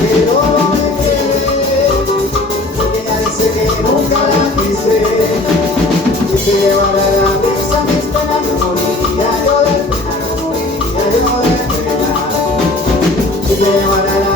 que no lo dejé, porque ella dice que nunca la quise. Y se llevara la risa mis penas, no moriría yo de pena, no moriría yo de pena. Y se llevara la